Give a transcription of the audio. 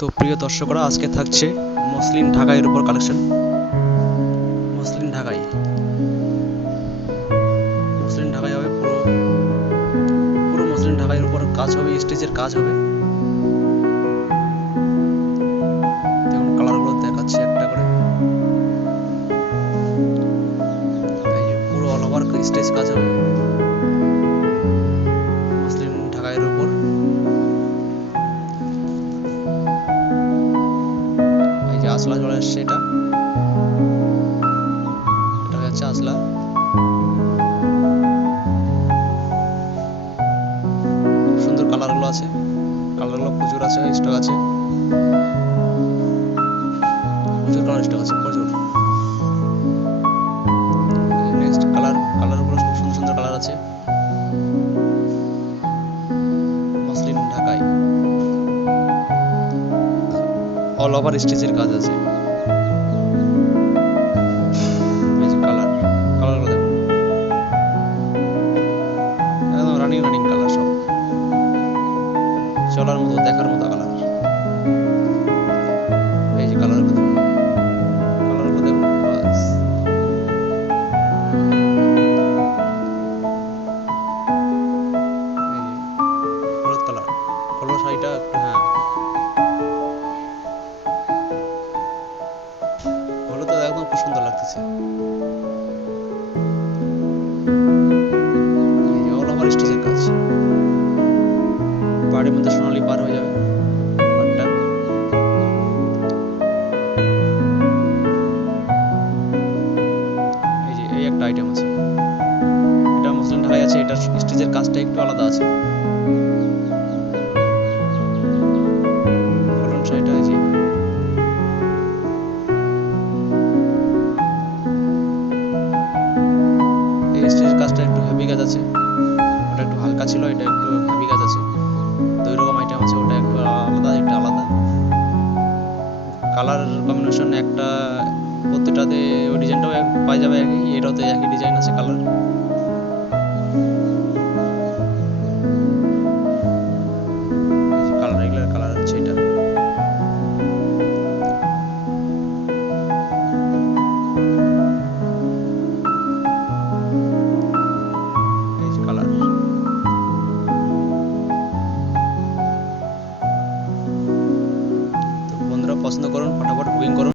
তো প্রিয় দর্শকরা, আজকে থাকছে মসলিন ঢাকাইয়ের উপর কালেকশন মসলিন ঢাকাই। মসলিন ঢাকাই হবে পুরো পুরো মসলিন ঢাকাইয়ের উপর কাজ হবে, স্টেজের কাজ হবে। কালারগুলো দেখাচ্ছি একটা করে। পুরো অল ওভার স্টেজ কাজ হবে। আসলা চলে আসছে এটা। এটা আসলা। সুন্দর কালারগুলো আছে। কালারগুলো প্রচুর আছে স্টক আছে। প্রচুর কালার স্টক আছে, প্রচুর। নেক্সট কালার কালারগুলো খুব সুন্দর সুন্দর কালার আছে। মসলিন ঢাকাই অল ওভার স্টিচের কাজ আছে। কালার একদম রানিং রানিং কালার সব। চলার মতো, দেখার মতো কালার এই যে কালারগুলো সুন্দর লাগতেছে। অল ওভার স্টিচের কাজ। পাড়ের মধ্যে সোনালি পার হয়ে যাবে। একটা আইটেম আছে। এটা মুসলিম ঢাকাই আছে, এটার স্টিচের কাজটা একটু আলাদা আছে। ছিল, এটা একটু হেভি কাজ আছে। তো রকম আইটেম আছে, ওটা একটু আলাদা এটা আলাদা। কালার কম্বিনেশন একটা, প্রত্যেকটাতে ওই ডিজাইনটাও পাওয়া যাবে, একই এটাতে একই ডিজাইন আছে কালার পছন্দ করুন ফটাফট বুকিং করুন।